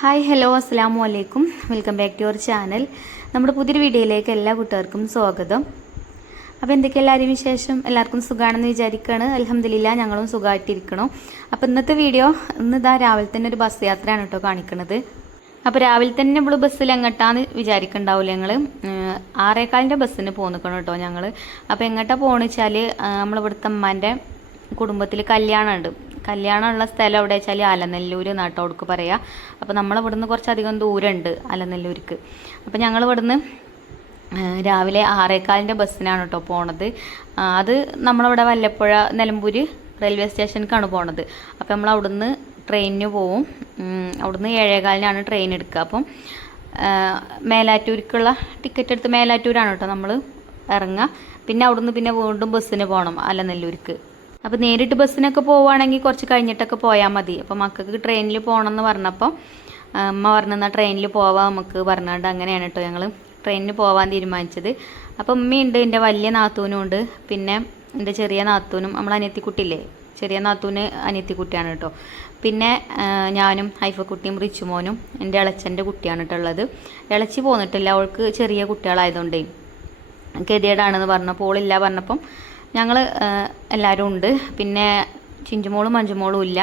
Hi hello അസ്സലാമു അലൈക്കും. Welcome back to your channel. നമ്മുടെ പുതിയൊരു വീഡിയോയിലേക്ക് എല്ലാ കൂട്ടുകാർക്കും സ്വാഗതം. അപ്പോൾ എന്തൊക്കെ എല്ലാവരും വിശേഷം? എല്ലാവർക്കും സുഖമാണെന്ന് വിചാരിക്കുകയാണ്. അൽഹംദുലില്ലാ ഞങ്ങളും സുഖമായിട്ടിരിക്കണം. അപ്പോൾ ഇന്നത്തെ വീഡിയോ ഇതാ രാവിലെ തന്നെ ഒരു ബസ് യാത്രയാണ് കേട്ടോ കാണിക്കുന്നത്. അപ്പോൾ രാവിലെ തന്നെ നമ്മൾ ബസ്സിൽ എങ്ങോട്ടാന്ന് വിചാരിക്കണ്ടാവില്ല. ഞങ്ങൾ 6:15 ബസ്സിന് പോന്നിക്കണം കേട്ടോ ഞങ്ങൾ. അപ്പോൾ എങ്ങോട്ടാണ് പോകണമെന്ന് വെച്ചാൽ നമ്മളിവിടുത്തെ അമ്മാൻ്റെ കുടുംബത്തിൽ കല്യാണമുണ്ട്. കല്യാണമുള്ള സ്ഥലം എവിടെ വെച്ചാൽ അലനല്ലൂർ നാട്ടോ അവിടേക്ക് പറയാം. അപ്പോൾ നമ്മളിവിടുന്ന് കുറച്ചധികം ദൂരമുണ്ട് അലനല്ലൂർക്ക്. അപ്പോൾ ഞങ്ങൾ ഇവിടുന്ന് രാവിലെ 6:15 ബസ്സിനാണ് കേട്ടോ പോണത്. അത് നമ്മളിവിടെ വല്ലപ്പുഴ നിലമ്പൂർ റെയിൽവേ സ്റ്റേഷനിലേക്കാണ് പോണത്. അപ്പോൾ നമ്മൾ അവിടുന്ന് ട്രെയിനിന് പോവും. അവിടുന്ന് 7:15 ട്രെയിൻ എടുക്കുക. അപ്പം മേലാറ്റൂർക്കുള്ള ടിക്കറ്റ് എടുത്ത് മേലാറ്റൂരാണ് കേട്ടോ നമ്മൾ ഇറങ്ങുക. പിന്നെ അവിടുന്ന് വീണ്ടും ബസ്സിന് പോകണം അലനല്ലൂർക്ക്. അപ്പോൾ നേരിട്ട് ബസ്സിനൊക്കെ പോവുകയാണെങ്കിൽ കുറച്ച് കഴിഞ്ഞിട്ടൊക്കെ പോയാൽ മതി. അപ്പോൾ മക്കൾക്ക് ട്രെയിനിൽ പോകണം എന്ന് പറഞ്ഞപ്പോൾ അമ്മ പറഞ്ഞാൽ ട്രെയിനിൽ പോവാം നമുക്ക് പറഞ്ഞുകൊണ്ട് അങ്ങനെയാണ് കേട്ടോ ഞങ്ങൾ ട്രെയിനിന് പോകാൻ തീരുമാനിച്ചത്. അപ്പോൾ ഉമ്മയുണ്ട്, എൻ്റെ വലിയ നാത്തൂനും ഉണ്ട്, പിന്നെ എൻ്റെ ചെറിയ നാത്തൂനും, നമ്മൾ അനിയത്തിക്കുട്ടിയില്ലേ, ചെറിയ നാത്തൂന് അനിയത്തിക്കുട്ടിയാണ് കേട്ടോ. പിന്നെ ഞാനും ഹൈഫക്കുട്ടിയും റിച്ചുമോനും എൻ്റെ ഇളച്ചൻ്റെ കുട്ടിയാണ് കേട്ടോ ഉള്ളത്. ഇളച്ചി പോന്നിട്ടില്ല, അവൾക്ക് ചെറിയ കുട്ടികളായതുകൊണ്ടേ ഗതികേടാണെന്ന് പറഞ്ഞപ്പോൾ ഓളില്ല പറഞ്ഞപ്പം ഞങ്ങൾ എല്ലാവരും ഉണ്ട്. പിന്നെ ചിഞ്ചുമോളും മഞ്ജുമോളും ഇല്ല,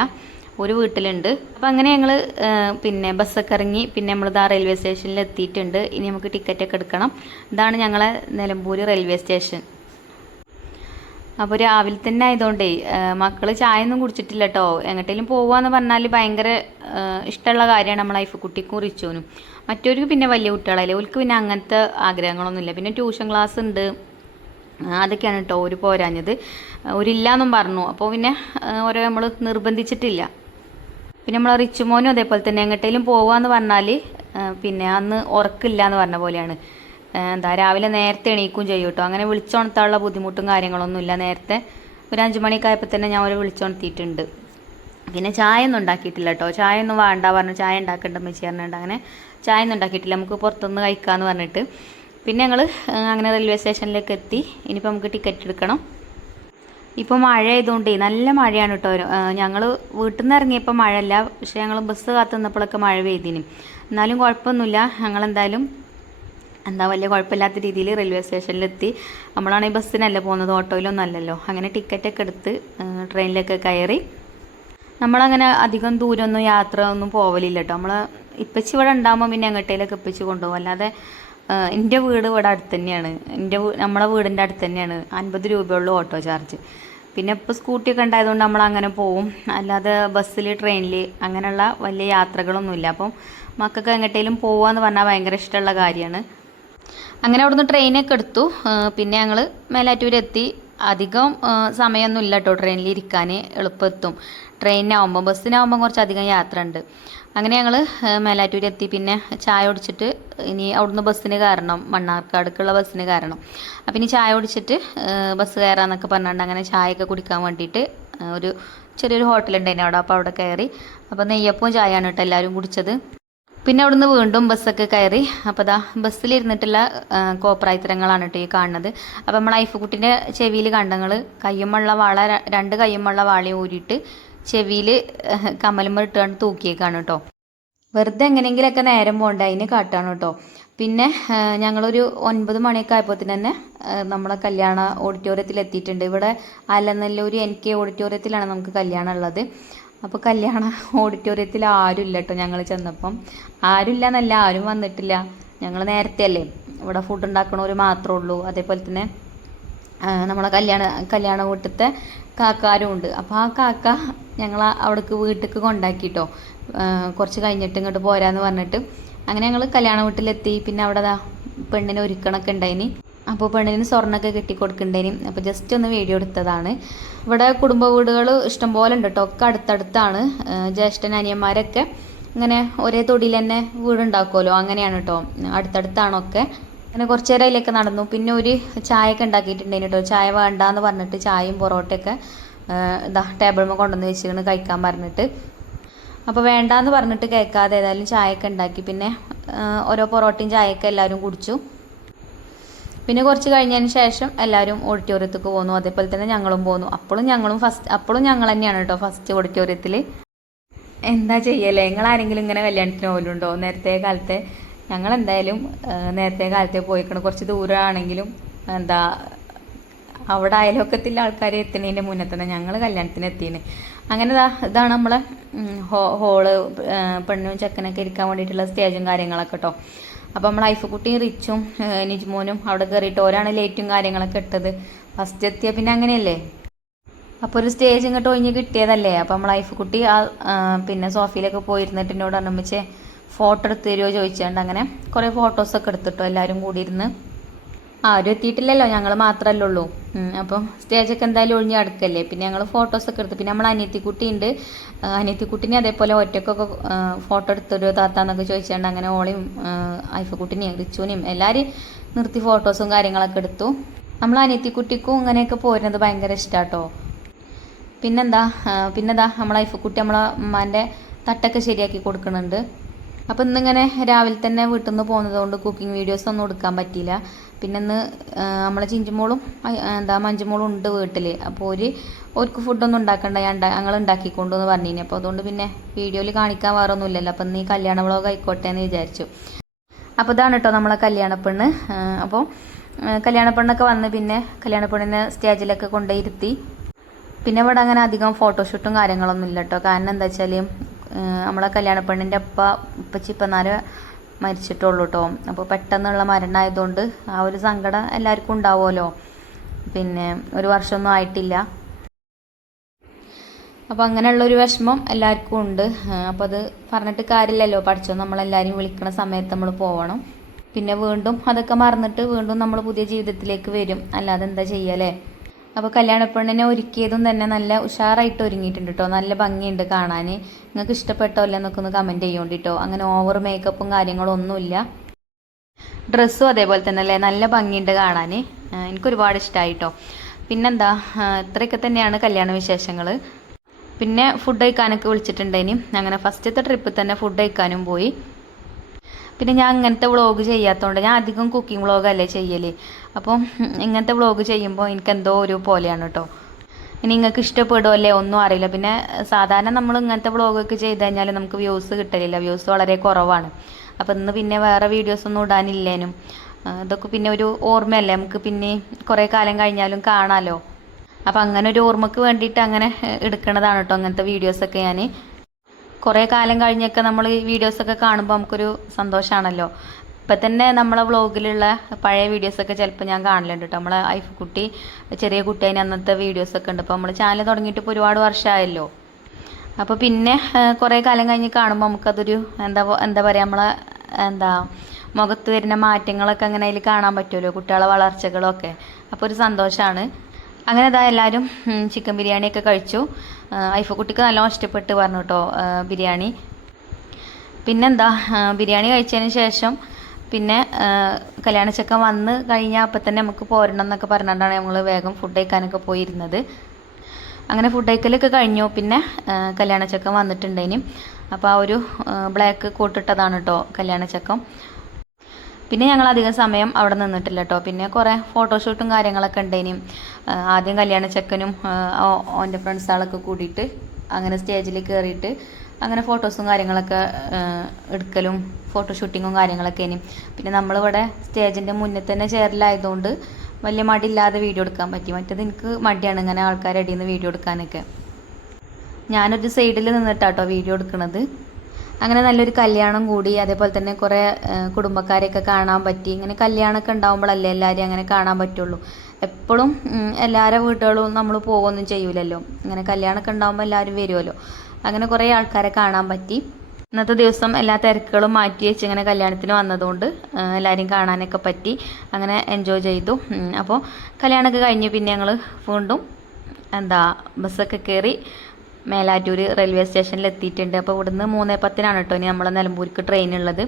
ഒരു വീട്ടിലുണ്ട്. അപ്പോൾ അങ്ങനെ ഞങ്ങൾ പിന്നെ ബസ്സൊക്കെ ഇറങ്ങി പിന്നെ നമ്മളിതാ റെയിൽവേ സ്റ്റേഷനിൽ എത്തിയിട്ടുണ്ട്. ഇനി നമുക്ക് ടിക്കറ്റൊക്കെ എടുക്കണം. ഇതാണ് ഞങ്ങളെ നിലമ്പൂർ റെയിൽവേ സ്റ്റേഷൻ. അപ്പോൾ രാവിലെ തന്നെ ആയതുകൊണ്ടേ മക്കൾ ചായ ഒന്നും കുടിച്ചിട്ടില്ല കേട്ടോ. എങ്ങോട്ടേലും പോവാന്ന് പറഞ്ഞാൽ ഭയങ്കര ഇഷ്ടമുള്ള കാര്യമാണ് നമ്മളെ കുട്ടിക്കും റിച്ചോനും. മറ്റവർക്ക് പിന്നെ വലിയ കുട്ടികളല്ലേ, ഓർക്ക് പിന്നെ അങ്ങനത്തെ ആഗ്രഹങ്ങളൊന്നുമില്ല. പിന്നെ ട്യൂഷൻ ക്ലാസ് ഉണ്ട്, അതൊക്കെയാണ് കേട്ടോ ഒരു പോരാഞ്ഞത്. ഒരില്ലാന്നും പറഞ്ഞു. അപ്പോൾ പിന്നെ ഓരോ നമ്മൾ നിർബന്ധിച്ചിട്ടില്ല. പിന്നെ നമ്മൾ റിച്ചുമോനും അതേപോലെ തന്നെ എങ്ങോട്ടേലും പോവാന്ന് പറഞ്ഞാൽ പിന്നെ അന്ന് ഉറക്കില്ല എന്ന് പറഞ്ഞ പോലെയാണ്. രാവിലെ നേരത്തെ എണീക്കും ചെയ്യും കേട്ടോ. അങ്ങനെ വിളിച്ചുണർത്താനുള്ള ബുദ്ധിമുട്ടും കാര്യങ്ങളൊന്നുമില്ല. നേരത്തെ ഒരു 5 മണിയൊക്കെ ആയപ്പോൾ തന്നെ ഞാൻ ഒരു വിളിച്ചുണർത്തിയിട്ടുണ്ട്. പിന്നെ ചായ ഒന്നും ഉണ്ടാക്കിയിട്ടില്ല കേട്ടോ. ചായ ഒന്നും വേണ്ട പറഞ്ഞു, ചായ ഉണ്ടാക്കേണ്ടെന്ന് വെച്ച് പറഞ്ഞിട്ട് അങ്ങനെ ചായ ഒന്നും ഉണ്ടാക്കിയിട്ടില്ല, നമുക്ക് പുറത്തുനിന്ന് കഴിക്കാമെന്ന് പറഞ്ഞിട്ട്. പിന്നെ ഞങ്ങൾ അങ്ങനെ റെയിൽവേ സ്റ്റേഷനിലേക്ക് എത്തി. ഇനിയിപ്പോൾ നമുക്ക് ടിക്കറ്റ് എടുക്കണം. ഇപ്പോൾ മഴ ആയതുകൊണ്ടേ നല്ല മഴയാണ് കേട്ടോ. ഞങ്ങൾ വീട്ടിൽ നിന്ന് ഇറങ്ങിയപ്പോൾ മഴയല്ല, പക്ഷേ ഞങ്ങൾ ബസ് കാത്തു നിന്നപ്പോഴൊക്കെ മഴ പെയ്തിന്. എന്നാലും കുഴപ്പമൊന്നുമില്ല. ഞങ്ങളെന്തായാലും വലിയ കുഴപ്പമില്ലാത്ത രീതിയിൽ റെയിൽവേ സ്റ്റേഷനിലെത്തി. നമ്മളാണെങ്കിൽ ബസ്സിനല്ല പോകുന്നത്, ഓട്ടോയിലൊന്നും അല്ലല്ലോ. അങ്ങനെ ടിക്കറ്റൊക്കെ എടുത്ത് ട്രെയിനിലൊക്കെ കയറി. നമ്മളങ്ങനെ അധികം ദൂരമൊന്നും യാത്ര ഒന്നും പോവലില്ല കേട്ടോ. നമ്മൾ ഇപ്പച്ചി ഇവിടെ ഉണ്ടാകുമ്പോൾ പിന്നെ എങ്ങോട്ടേലൊക്കെ ഇപ്പച്ചി കൊണ്ടുപോകും. അല്ലാതെ എൻ്റെ വീട് ഇവിടെ അടുത്ത് തന്നെയാണ്, നമ്മളെ വീടിൻ്റെ അടുത്ത് തന്നെയാണ്. 50 രൂപയുള്ളൂ ഓട്ടോ ചാർജ്. പിന്നെ ഇപ്പോൾ സ്കൂട്ടിയൊക്കെ ഉണ്ടായതുകൊണ്ട് നമ്മളങ്ങനെ പോവും. അല്ലാതെ ബസ്സിൽ ട്രെയിനിൽ അങ്ങനെയുള്ള വലിയ യാത്രകളൊന്നുമില്ല. അപ്പം മക്കൾക്ക് എങ്ങോട്ടേലും പോവാന്ന് പറഞ്ഞാൽ ഭയങ്കര ഇഷ്ടമുള്ള കാര്യമാണ്. അങ്ങനെ അവിടുന്ന് ട്രെയിനൊക്കെ എടുത്തു. പിന്നെ ഞങ്ങൾ മേലാറ്റൂരെത്തി. അധികം സമയമൊന്നും ഇല്ല കേട്ടോ ട്രെയിനിൽ ഇരിക്കാൻ, എളുപ്പമെത്തും. ട്രെയിനാകുമ്പോൾ, ബസ്സിനാകുമ്പോൾ കുറച്ചധികം യാത്ര ഉണ്ട്. അങ്ങനെ ഞങ്ങൾ മേലാറ്റൂരെത്തി. പിന്നെ ചായ കുടിച്ചിട്ട് ഇനി അവിടുന്ന് ബസ്സിന് കയറണം, മണ്ണാർക്കാടുക്കുള്ള ബസ്സിന് കയറണം. അപ്പം ഇനി ചായ കുടിച്ചിട്ട് ബസ് കയറാമെന്നൊക്കെ പറഞ്ഞിട്ട് അങ്ങനെ ചായയൊക്കെ കുടിക്കാൻ വേണ്ടിയിട്ട് ഒരു ചെറിയൊരു ഹോട്ടലുണ്ടായിരുന്നു അവിടെ. അപ്പോൾ അവിടെ കയറി. അപ്പോൾ നെയ്യപ്പവും ചായയാണ് കേട്ടോ എല്ലാവരും കുടിച്ചത്. പിന്നെ അവിടുന്ന് വീണ്ടും ബസ്സൊക്കെ കയറി. അപ്പോൾ ദാ ബസ്സിലിരുന്നിട്ടുള്ള കോപ്രായത്തരങ്ങളാണ് കേട്ടോ ഈ കാണുന്നത്. അപ്പോൾ നമ്മൾ ഐഫക്കുട്ടിൻ്റെ ചെവിയിൽ കണ്ടങ്ങൾ കയ്യുമുള്ള വാള, 2 കയ്യുമുള്ള വാളയും ഊരിയിട്ട് ചെവിയിൽ കമ്മലുമ്പോൾ ഇട്ടുകൊണ്ട് തൂക്കിയേക്കാണ് കേട്ടോ. വെറുതെ എങ്ങനെയെങ്കിലൊക്കെ നേരം പോകണ്ട അതിന് കാട്ടാണ് കേട്ടോ. പിന്നെ ഞങ്ങളൊരു 9 മണിയൊക്കെ ആയപ്പോൾ തന്നെ നമ്മളെ കല്യാണ ഓഡിറ്റോറിയത്തിൽ എത്തിയിട്ടുണ്ട്. ഇവിടെ അലനല്ലൂർ NK ഓഡിറ്റോറിയത്തിലാണ് നമുക്ക് കല്യാണം ഉള്ളത്. അപ്പോൾ കല്യാണ ഓഡിറ്റോറിയത്തിൽ ആരുമില്ല കേട്ടോ. ഞങ്ങൾ ചെന്നപ്പം ആരുമില്ല എന്നല്ല, ആരും വന്നിട്ടില്ല. ഞങ്ങൾ നേരത്തെ അല്ലേ, ഇവിടെ ഫുഡ് ഉണ്ടാക്കണവർ മാത്രമേ ഉള്ളൂ. അതേപോലെ തന്നെ നമ്മളെ കല്യാണ വീട്ടിലത്തെ കാക്കാരും ഉണ്ട്. അപ്പോൾ ആ കാക്ക ഞങ്ങൾ അവിടേക്ക് വീട്ടിലേക്ക് കൊണ്ടാക്കിട്ടോ, കുറച്ച് കഴിഞ്ഞിട്ട് ഇങ്ങോട്ട് പോരാന്ന് പറഞ്ഞിട്ട്. അങ്ങനെ ഞങ്ങൾ കല്യാണ വീട്ടിലെത്തി. പിന്നെ അവിടെ പെണ്ണിനെ ഒരുക്കണമൊക്കെ ഉണ്ടായിനി. അപ്പോൾ പെണ്ണിന് സ്വർണ്ണമൊക്കെ കെട്ടിക്കൊടുക്കണ്ടേനി. അപ്പോൾ ജസ്റ്റ് ഒന്ന് വീഡിയോ എടുത്തതാണ്. ഇവിടെ കുടുംബ വീടുകൾ ഇഷ്ടംപോലെ ഉണ്ട് കേട്ടോ, ഒക്കെ അടുത്തടുത്താണ്. ജ്യേഷ്ഠൻ അനിയന്മാരൊക്കെ ഇങ്ങനെ ഒരേ തൊടിയിൽ തന്നെ വീടുണ്ടാക്കുമല്ലോ, അങ്ങനെയാണ് കേട്ടോ, അടുത്തടുത്താണൊക്കെ. അങ്ങനെ കുറച്ച് നേരം അതിലൊക്കെ നടന്നു. പിന്നെ ഒരു ചായയൊക്കെ ഉണ്ടാക്കിയിട്ടുണ്ടായിരുന്നു കേട്ടോ. ചായ വേണ്ടാന്ന് പറഞ്ഞിട്ട് ചായയും പൊറോട്ടയൊക്കെ ടേബിളിൽ കൊണ്ടുവന്ന് വെച്ചിരുന്ന് കഴിക്കാൻ പറഞ്ഞിട്ട്. അപ്പോൾ വേണ്ടാന്ന് പറഞ്ഞിട്ട് കേൾക്കാതെ ഏതായാലും ചായയൊക്കെ ഉണ്ടാക്കി. പിന്നെ ഓരോ പൊറോട്ടയും ചായയൊക്കെ എല്ലാവരും കുടിച്ചു. പിന്നെ കുറച്ച് കഴിഞ്ഞതിന് ശേഷം എല്ലാവരും ഓഡിറ്റോറിയത്തേക്ക് പോന്നു. അതേപോലെ തന്നെ ഞങ്ങളും പോന്നു. അപ്പോഴും ഞങ്ങൾ തന്നെയാണ് കേട്ടോ ഫസ്റ്റ് ഓഡിറ്റോറിയത്തിൽ. എന്താ ചെയ്യല്ലേ, നിങ്ങളാരെങ്കിലും ഇങ്ങനെ കല്യാണത്തിന് പോലുണ്ടോ നേരത്തെ കാലത്തെ? ഞങ്ങളെന്തായാലും നേരത്തെ കാലത്തെ പോയിക്കണം. കുറച്ച് ദൂരമാണെങ്കിലും എന്താ അവിടെ അയൽവക്കത്തിലെ ആൾക്കാർ എത്തുന്നതിൻ്റെ മുന്നേ തന്നെ ഞങ്ങൾ കല്യാണത്തിന് എത്തിന്. അങ്ങനെ ഇതാണ് നമ്മളെ ഹോള്, പെണ്ണും ചെക്കനൊക്കെ ഇരിക്കാൻ വേണ്ടിയിട്ടുള്ള സ്റ്റേജും കാര്യങ്ങളൊക്കെ കേട്ടോ. അപ്പോൾ നമ്മൾ ഐഫക്കുട്ടിയും റിച്ചും നിജ്മോനും അവിടെ കയറിയിട്ട് ഓരാണ് ലൈറ്റും കാര്യങ്ങളൊക്കെ ഇട്ടത്. ഫസ്റ്റ് എത്തിയ പിന്നെ അങ്ങനെയല്ലേ, അപ്പോൾ ഒരു സ്റ്റേജ് ഇങ്ങോട്ട് ഒഴിഞ്ഞ് കിട്ടിയതല്ലേ. അപ്പോൾ നമ്മൾ ഐഫക്കുട്ടി പിന്നെ സോഫയിലൊക്കെ പോയിരുന്നിട്ട് എന്നോട് പറഞ്ഞേ ഫോട്ടോ എടുത്ത് തരുമോ ചോദിച്ചാണ്ട് അങ്ങനെ കുറേ ഫോട്ടോസൊക്കെ എടുത്തിട്ടോ എല്ലാവരും കൂടി ഇരുന്ന്. ആരും എത്തിയിട്ടില്ലല്ലോ, ഞങ്ങൾ മാത്രമല്ലേ ഉള്ളൂ. അപ്പം സ്റ്റേജൊക്കെ എന്തായാലും ഒഴിഞ്ഞ് അടുക്കല്ലേ. പിന്നെ ഞങ്ങൾ ഫോട്ടോസൊക്കെ എടുത്ത്, പിന്നെ നമ്മൾ അനിയത്തിക്കുട്ടി ഉണ്ട്, അനിയത്തിക്കുട്ടിനെ അതേപോലെ ഒറ്റക്കൊക്കെ ഫോട്ടോ എടുത്തിടുമോ താത്താന്നൊക്കെ ചോദിച്ചാണ്ട് അങ്ങനെ ഓളെയും ഐഫക്കുട്ടിനെയും റിച്ചുവിനെയും എല്ലാവരും നിർത്തി ഫോട്ടോസും കാര്യങ്ങളൊക്കെ എടുത്തു. നമ്മൾ അനിയത്തിക്കുട്ടിക്കും ഇങ്ങനെയൊക്കെ പോരുന്നത് ഭയങ്കര ഇഷ്ടമാട്ടോ. പിന്നെന്താ നമ്മളെ ഐഫക്കുട്ടി നമ്മളെ ഉമ്മാൻ്റെ തട്ടൊക്കെ ശരിയാക്കി കൊടുക്കുന്നുണ്ട്. അപ്പോൾ ഇന്നിങ്ങനെ രാവിലെ തന്നെ വീട്ടിൽ നിന്ന് പോകുന്നതുകൊണ്ട് കുക്കിംഗ് വീഡിയോസ് ഒന്നും എടുക്കാൻ പറ്റിയില്ല. പിന്നെ ഇന്ന് നമ്മളെ ചിഞ്ചുമോളും മഞ്ജുമോളും ഉണ്ട് വീട്ടിൽ. അപ്പോൾ ഓർക്ക് ഫുഡൊന്നും ഉണ്ടാക്കണ്ട, ഞങ്ങൾ ഉണ്ടാക്കിക്കൊണ്ടെന്ന് പറഞ്ഞിനി. അപ്പോൾ അതുകൊണ്ട് പിന്നെ വീഡിയോയിൽ കാണിക്കാൻ വേറെ ഒന്നുമില്ലല്ലോ. അപ്പം ഇന്ന് ഈ കല്യാണ വ്ളോഗ് ആയിക്കോട്ടെ എന്ന് വിചാരിച്ചു. അപ്പോൾ ഇതാണ് കേട്ടോ നമ്മളെ കല്യാണപ്പെണ്ണ്. അപ്പോൾ കല്യാണപ്പെണ്ണൊക്കെ വന്ന് പിന്നെ കല്യാണപ്പെണ്ണിനെ സ്റ്റേജിലൊക്കെ കൊണ്ടുപോയിരുത്തി. പിന്നെ ഇവിടെ അങ്ങനെ അധികം ഫോട്ടോഷൂട്ടും കാര്യങ്ങളൊന്നും ഇല്ല കേട്ടോ. കാരണം എന്താ വെച്ചാൽ നമ്മളെ കല്യാണപ്പെണ്ണിൻ്റെ ഉപ്പച്ചി ഇപ്പന്നാരെ മരിച്ചിട്ടുള്ളൂ കേട്ടോ. അപ്പോൾ പെട്ടെന്നുള്ള മരണമായതുകൊണ്ട് ആ ഒരു സങ്കടം എല്ലാവർക്കും ഉണ്ടാവുമല്ലോ. പിന്നെ ഒരു വർഷമൊന്നും ആയിട്ടില്ല. അപ്പോൾ അങ്ങനെയുള്ളൊരു വിഷമം എല്ലാവർക്കും ഉണ്ട്. അപ്പോൾ അത് പറഞ്ഞിട്ട് കാര്യമില്ലല്ലോ, പഠിച്ചോ നമ്മളെല്ലാവരും വിളിക്കണ സമയത്ത് നമ്മൾ പോകണം. പിന്നെ വീണ്ടും അതൊക്കെ മറന്നിട്ട് വീണ്ടും നമ്മൾ പുതിയ ജീവിതത്തിലേക്ക് വരും, അല്ലാതെ എന്താ ചെയ്യല്ലേ. അപ്പോൾ കല്യാണപ്പെണ്ണിനെ ഒരുക്കിയതും തന്നെ നല്ല ഉഷാറായിട്ട് ഒരുങ്ങിയിട്ടുണ്ട് കേട്ടോ. നല്ല ഭംഗിയുണ്ട് കാണാൻ. നിങ്ങൾക്ക് ഇഷ്ടപ്പെട്ടോ അല്ലെന്നൊക്കെ ഒന്ന് കമൻറ്റ് ചെയ്യോണ്ടിട്ടോ. അങ്ങനെ ഓവർ മേക്കപ്പും കാര്യങ്ങളും ഒന്നുമില്ല. ഡ്രസ്സും അതേപോലെ തന്നെ അല്ലേ, നല്ല ഭംഗിയുണ്ട് കാണാൻ. എനിക്കൊരുപാട് ഇഷ്ടമായിട്ടോ. പിന്നെന്താ, ഇത്രയൊക്കെ തന്നെയാണ് കല്യാണ വിശേഷങ്ങൾ. പിന്നെ ഫുഡ് കഴിക്കാനൊക്കെ വിളിച്ചിട്ടുണ്ടേനി. അങ്ങനെ ഫസ്റ്റത്തെ ട്രിപ്പിൽ തന്നെ ഫുഡ് കഴിക്കാനും പോയി. പിന്നെ ഞാൻ ഇങ്ങനത്തെ വ്ളോഗ് ചെയ്യാത്തതുകൊണ്ട്, ഞാൻ അധികം കുക്കിംഗ് വ്ളോഗല്ലേ ചെയ്യൽ. അപ്പം ഇങ്ങനത്തെ വ്ളോഗ് ചെയ്യുമ്പോൾ എനിക്കെന്തോ ഒരു പോലെയാണ് കേട്ടോ. ഇനി നിങ്ങൾക്ക് ഇഷ്ടപ്പെടുമോ അല്ലേ ഒന്നും അറിയില്ല. പിന്നെ സാധാരണ നമ്മൾ ഇങ്ങനത്തെ വ്ളോഗൊക്കെ ചെയ്ത് കഴിഞ്ഞാൽ നമുക്ക് വ്യൂസ് കിട്ടലില്ല, വ്യൂസ് വളരെ കുറവാണ്. അപ്പം ഇന്ന് പിന്നെ വേറെ വീഡിയോസൊന്നും ഇടാനില്ലേനും. ഇതൊക്കെ പിന്നെ ഒരു ഓർമ്മയല്ലേ, നമുക്ക് പിന്നെ കുറേ കാലം കഴിഞ്ഞാലും കാണാമല്ലോ. അപ്പം അങ്ങനെ ഒരു ഓർമ്മക്ക് വേണ്ടിയിട്ട് അങ്ങനെ എടുക്കണതാണ് കേട്ടോ അങ്ങനത്തെ വീഡിയോസൊക്കെ. ഞാൻ കുറേ കാലം കഴിഞ്ഞൊക്കെ നമ്മൾ ഈ വീഡിയോസൊക്കെ കാണുമ്പോൾ നമുക്കൊരു സന്തോഷമാണല്ലോ. ഇപ്പം തന്നെ നമ്മളെ വ്ളോഗിലുള്ള പഴയ വീഡിയോസൊക്കെ ചിലപ്പോൾ ഞാൻ കാണലുണ്ട് കേട്ടോ. നമ്മളെ ഐഫക്കുട്ടി ചെറിയ കുട്ടീനെ അന്നത്തെ വീഡിയോസൊക്കെ ഉണ്ട്. അപ്പോൾ നമ്മൾ ചാനൽ തുടങ്ങിയിട്ട് ഇപ്പോൾ ഒരുപാട് വർഷമായല്ലോ. അപ്പോൾ പിന്നെ കുറേ കാലം കഴിഞ്ഞ് കാണുമ്പോൾ നമുക്കതൊരു എന്താ പറയുക, നമ്മളെ മുഖത്ത് വരുന്ന മാറ്റങ്ങളൊക്കെ അങ്ങനെ അതിൽ കാണാൻ പറ്റുമല്ലോ, കുട്ടികളെ വളർച്ചകളൊക്കെ. അപ്പോൾ ഒരു സന്തോഷമാണ്. അങ്ങനെ എല്ലാവരും ചിക്കൻ ബിരിയാണിയൊക്കെ കഴിച്ചു. ഐഫക്കുട്ടിക്ക് നല്ലോണം ഇഷ്ടപ്പെട്ട് പറഞ്ഞു കേട്ടോ ബിരിയാണി. പിന്നെന്താ, ബിരിയാണി കഴിച്ചതിന് ശേഷം പിന്നെ കല്യാണച്ചക്കൻ വന്ന് കഴിഞ്ഞാൽ അപ്പം തന്നെ നമുക്ക് പോരണം എന്നൊക്കെ പറഞ്ഞിട്ടാണ് നമ്മൾ വേഗം ഫുഡ് കഴിക്കാനൊക്കെ പോയിരുന്നത്. അങ്ങനെ ഫുഡ് കഴിക്കലൊക്കെ കഴിഞ്ഞു. പിന്നെ കല്യാണച്ചക്കൻ വന്നിട്ടുണ്ടേനും. അപ്പോൾ ആ ഒരു ബ്ലാക്ക് കോട്ടിട്ടതാണ് കേട്ടോ കല്യാണച്ചക്കൻ. പിന്നെ ഞങ്ങൾ അധികം സമയം അവിടെ നിന്നിട്ടില്ല കേട്ടോ. പിന്നെ കുറേ ഫോട്ടോഷൂട്ടും കാര്യങ്ങളൊക്കെ ഉണ്ടേനും. ആദ്യം കല്യാണച്ചക്കനും ഓൻ്റെ ഫ്രണ്ട്സുകളൊക്കെ കൂടിയിട്ട് അങ്ങനെ സ്റ്റേജിൽ കയറിയിട്ട് അങ്ങനെ ഫോട്ടോസും കാര്യങ്ങളൊക്കെ എടുക്കലും ഫോട്ടോഷൂട്ടിങ്ങും കാര്യങ്ങളൊക്കെ ഇനി. പിന്നെ നമ്മളിവിടെ സ്റ്റേജിൻ്റെ മുന്നിൽ തന്നെ ചെയറിലായതുകൊണ്ട് വലിയ മടിയില്ലാതെ വീഡിയോ എടുക്കാൻ പറ്റി. മറ്റേത് എനിക്ക് മടിയാണ് ഇങ്ങനെ ആൾക്കാരുടെ ഇടയിൽ നിന്ന് വീഡിയോ എടുക്കാനൊക്കെ. ഞാനൊരു സൈഡിൽ നിന്നിട്ടാട്ടോ വീഡിയോ എടുക്കുന്നത്. അങ്ങനെ നല്ലൊരു കല്യാണം കൂടി. അതേപോലെ തന്നെ കുറേ കുടുംബക്കാരെയൊക്കെ കാണാൻ പറ്റി. ഇങ്ങനെ കല്യാണമൊക്കെ ഉണ്ടാകുമ്പോഴല്ലേ എല്ലാവരും അങ്ങനെ കാണാൻ പറ്റുള്ളൂ. എപ്പോഴും എല്ലാവരുടെ വീട്ടുകളും നമ്മൾ പോകുകയൊന്നും ചെയ്യൂലല്ലോ. ഇങ്ങനെ കല്യാണമൊക്കെ ഉണ്ടാകുമ്പോൾ എല്ലാവരും വരുമല്ലോ. അങ്ങനെ കുറേ ആൾക്കാരെ കാണാൻ പറ്റി. ഇന്നത്തെ ദിവസം എല്ലാ തിരക്കുകളും മാറ്റി വെച്ച് ഇങ്ങനെ കല്യാണത്തിന് വന്നതുകൊണ്ട് എല്ലാവരെയും കാണാനൊക്കെ പറ്റി. അങ്ങനെ എൻജോയ് ചെയ്തു. അപ്പോൾ കല്യാണമൊക്കെ കഴിഞ്ഞ് പിന്നെ ഞങ്ങൾ വീണ്ടും ബസ്സൊക്കെ കയറി മേലാറ്റൂർ റെയിൽവേ സ്റ്റേഷനിൽ എത്തിയിട്ടുണ്ട്. അപ്പോൾ ഇവിടുന്ന് 3:10 കേട്ടോ ഇനി നമ്മളെ നിലമ്പൂർക്ക് ട്രെയിൻ ഉള്ളത്.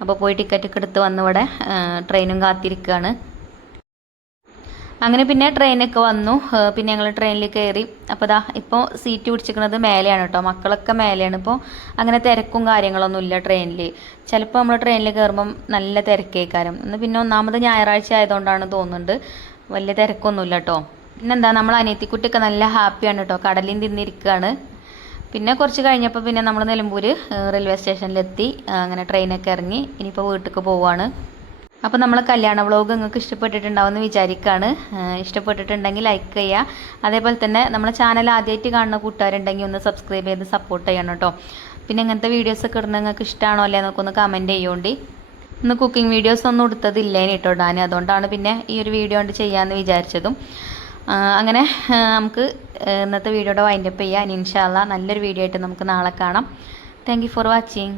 അപ്പോൾ പോയി ടിക്കറ്റൊക്കെ എടുത്ത് വന്ന് ഇവിടെ ട്രെയിനും കാത്തിരിക്കുകയാണ്. അങ്ങനെ പിന്നെ ട്രെയിനൊക്കെ വന്നു. പിന്നെ ഞങ്ങൾ ട്രെയിനിൽ കയറി. അപ്പോൾ ഇപ്പോൾ സീറ്റ് പിടിച്ചിരിക്കുന്നത് മേലെയാണ് കേട്ടോ. മക്കളൊക്കെ മേലെയാണ്. ഇപ്പോൾ അങ്ങനെ തിരക്കും കാര്യങ്ങളൊന്നും ഇല്ല ട്രെയിനിൽ. ചിലപ്പോൾ നമ്മൾ ട്രെയിനിൽ കയറുമ്പം നല്ല തിരക്കേക്കാരം. ഇന്ന് പിന്നെ ഒന്നാമത് ഞായറാഴ്ച ആയതുകൊണ്ടാണ് തോന്നുന്നുണ്ട് വലിയ തിരക്കൊന്നുമില്ല കേട്ടോ. പിന്നെന്താ, നമ്മൾ അനിയത്തിക്കുട്ടിയൊക്കെ നല്ല ഹാപ്പിയാണ് കേട്ടോ. കടലിൽ തിന്നിരിക്കുകയാണ്. പിന്നെ കുറച്ച് കഴിഞ്ഞപ്പോൾ പിന്നെ നമ്മൾ നിലമ്പൂർ റെയിൽവേ സ്റ്റേഷനിലെത്തി. അങ്ങനെ ട്രെയിനൊക്കെ ഇറങ്ങി ഇനിയിപ്പോൾ വീട്ടിലേക്ക് പോവുകയാണ്. അപ്പോൾ നമ്മളെ കല്യാണ വ്ളോഗ് നിങ്ങൾക്ക് ഇഷ്ടപ്പെട്ടിട്ടുണ്ടാവുമെന്ന് വിചാരിക്കുകയാണ്. ഇഷ്ടപ്പെട്ടിട്ടുണ്ടെങ്കിൽ ലൈക്ക് ചെയ്യുക. അതേപോലെ തന്നെ നമ്മളെ ചാനൽ ആദ്യമായിട്ട് കാണുന്ന കൂട്ടുകാരുണ്ടെങ്കിൽ ഒന്ന് സബ്സ്ക്രൈബ് ചെയ്ത് സപ്പോർട്ട് ചെയ്യണം കേട്ടോ. പിന്നെ ഇങ്ങനത്തെ വീഡിയോസൊക്കെ ഇടുന്നത് നിങ്ങൾക്ക് ഇഷ്ടമാണോ അല്ലേ എന്നൊക്കെ ഒന്ന് കമൻറ്റ് ചെയ്യുകൊണ്ട്. ഇന്ന് കുക്കിംഗ് വീഡിയോസ് ഒന്നും എടുത്തതില്ലേനി കേട്ടോ ഇടാൻ. അതുകൊണ്ടാണ് പിന്നെ ഈ ഒരു വീഡിയോ കൊണ്ട് ചെയ്യാമെന്ന് വിചാരിച്ചതും. അങ്ങനെ നമുക്ക് ഇന്നത്തെ വീഡിയോയുടെ വൈൻഡപ്പ് ചെയ്യാം. ഇൻഷാ അല്ലാഹ് നല്ലൊരു വീഡിയോ ആയിട്ട് നമുക്ക് നാളെ കാണാം. Thank you for watching.